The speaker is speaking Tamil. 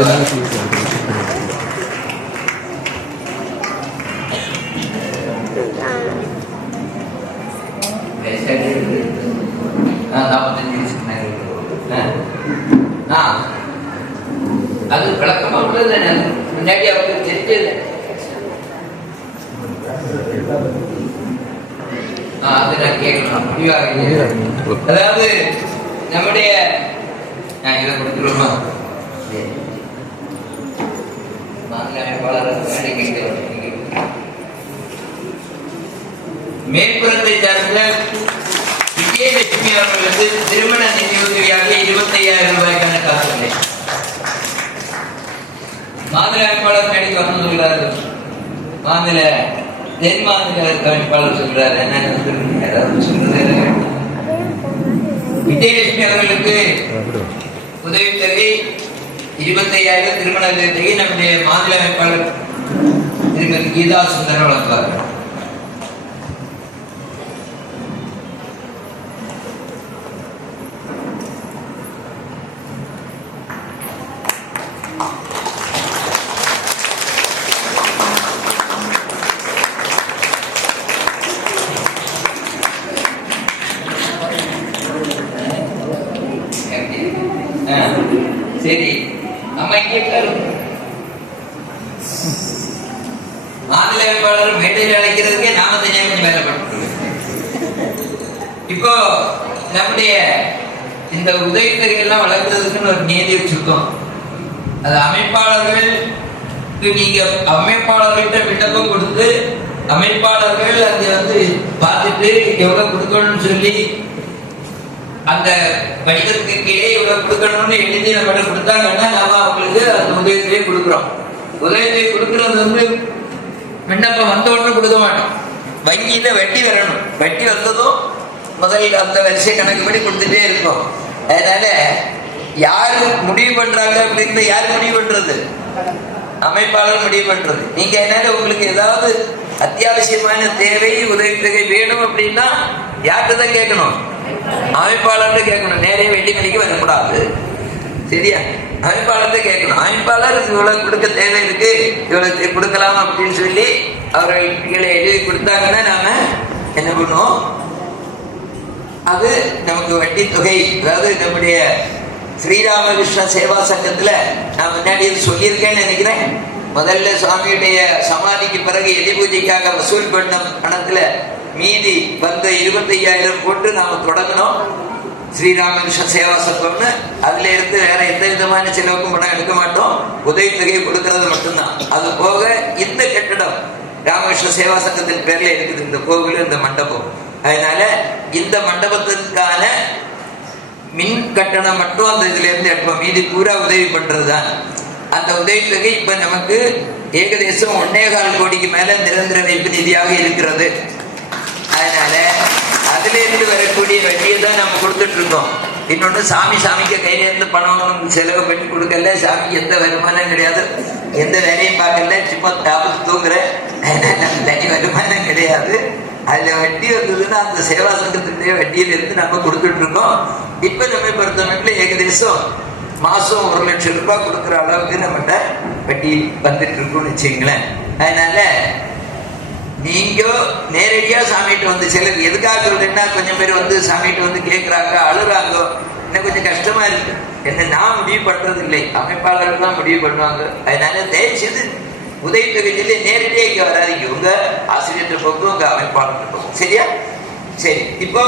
அது விளக்கமா உள்ளது முன்னாடி அவருக்கு தெரிஞ்சது. அது நான் கேட்கணும் முடிவாக. அதாவது நம்முடைய இதை கொடுத்துருமா மேற்புறத்தை சார்ந்த விஜயலட்சுமி அவர்களுக்கு திருமண நிதியுதவியாக 25,000 ரூபாய்க்கான காசு மாநில அமைப்பாளர் மேடைக்கு வரணும் சொல்றாரு. மாநில தென் மாநில அமைப்பாளர் சொல்றாரு. என்ன சொல்றது? விஜயலட்சுமி அவர்களுக்கு உதவித்தொகை 25,000 திருமண உதவித்தொகை நம்முடைய மாநில அமைப்பாளர் திருமதி கீதா சுந்தரம் வழங்குவார்கள். சரி, நம்ம இங்கே மாநில வேட்பாளர் மேடையில் அழைக்கிறதுக்கே நாம தனியாக கொஞ்சம் வேலைப்பட்டு. இப்போ நம்முடைய இந்த உதவித்தொகை எல்லாம் வளர்க்கறதுக்குன்னு ஒரு நியதி வச்சிருக்கோம். அது அமைப்பாளர்களுக்கு நீங்க அமைப்பாளர்கிட்ட விண்ணப்பம் கொடுத்து அமைப்பாளர்கள் அதை வந்து பார்த்துட்டு எவ்வளவு கொடுக்கணும்னு சொல்லி அந்த கடிதத்துக்கு கீழே இவ்வளவு கொடுக்கணும்னு எழுதி நம்ம கொடுத்தாங்கன்னா நாம அவங்களுக்கு அந்த உதவித்தொகை கொடுக்குறோம். உதவித்தொகை கொடுக்கறது வந்து விண்ணப்பம் வந்த உடனே கொடுக்க மாட்டோம். வங்கியில வட்டி வரணும். வட்டி வந்ததும் முதல் அந்த வரிசை கணக்குப்படி கொடுத்துட்டே இருக்கும். அதனால யாரு முடிவு பண்றாங்க அப்படின்னு யாரு முடிவு பண்றது? அமைப்பாளர் முடிவு பண்றது. நீங்க என்னால உங்களுக்கு ஏதாவது அத்தியாவசியமான தேவை உதவித்தொகை வேணும் அப்படின்னா யார்கிட்ட தான் கேட்கணும்? அமைப்பாளர்கிட்ட கேட்கணும். நேரே வெள்ளி மணிக்கு வரக்கூடாது. சரியா? அமைப்பாளர்கிட்ட கேட்கணும். அமைப்பாளர் இவ்வளவு கொடுக்க தேவை இருக்கு, இவ்வளவு கொடுக்கலாம் அப்படின்னு சொல்லி அவர்களை எழுதி கொடுத்தாங்கன்னா நாம என்ன பண்ணுவோம்? அது நமக்கு வட்டி தொகை. அதாவது நம்முடைய ஸ்ரீராமகிருஷ்ண சேவா சங்கத்துல நான் முன்னாடி சொல்லியிருக்கேன்னு நினைக்கிறேன். முதல்ல சுவாமியுடைய சமாதிக்கு பிறகு எதி பூஜைக்காக வசூல் பண்ண பணத்துல மீதி வந்த 25,000 போட்டு நாம தொடங்கணும் ஸ்ரீராமகிருஷ்ண சேவா சங்கம்னு. அதுல இருந்து வேற எந்த விதமான செலவுக்கும் பணம் எடுக்க மாட்டோம். உதவித்தொகை கொடுக்கறது மட்டும்தான். அது போக இந்த கட்டடம் ராமகிருஷ்ண சேவா சங்கத்தின் பேர்ல இருக்குது, இந்த கோவில், இந்த மண்டபம். அதனால இந்த மண்டபத்திற்கான மின் கட்டணம் மட்டும் அந்த இதுல இருந்து எடுப்போம். மீதி பூரா உதவி பண்றதுதான். அந்த உதவித்தொகை இப்ப நமக்கு ஏகதேசம் 1.25 கோடிக்கு மேல நிரந்தர வைப்பு நிதியாக இருக்கிறது. அதனால அதுல இருந்து வரக்கூடிய வட்டியை தான் நம்ம கொடுத்துட்டு இருக்கோம். இன்னொன்னு சாமிக்கு கையில இருந்து பணம் செலவு பண்ணி கொடுக்கல. சாமிக்கு எந்த வருமானம் கிடையாது, எந்த வேலையும் பார்க்கல, சும்மா தாபத்து தூங்குற. தனி வருமானம் கிடையாது. அதுல வட்டி வந்ததுன்னா அந்த சேவா சங்கத்தினுடைய வட்டியில இருந்து நம்ம கொடுத்துட்டு இருக்கோம். இப்ப நம்ம பொறுத்தவரையில ஏகதேசம் மாசம் 1 லட்சம் ரூபாய் கொடுக்குற அளவுக்கு நம்மகிட்ட வட்டி வந்துட்டு இருக்கும்னு வச்சுங்களேன். அதனால நீங்க நேரடியா சாமிகிட்ட வந்து சிலர் எதுக்காக சொல்றேன்னா, கொஞ்சம் பேர் வந்து சாமிகிட்ட வந்து கேட்கறாங்க, அழுறாங்க. எனக்கு கொஞ்சம் கஷ்டமா இருக்கு. என்ன நான் முடிவு பண்றது இல்லை, அமைப்பாளர்கள் தான் முடிவு பண்ணுவாங்க. அதனால தயவு செய்து உதவித்தொகையில நேரடியாக இங்க வராதிங்க. உங்க ஆசிரியர் போக்கும் உங்க அமைப்பாளர் போக்கும். சரியா? சரி. இப்போ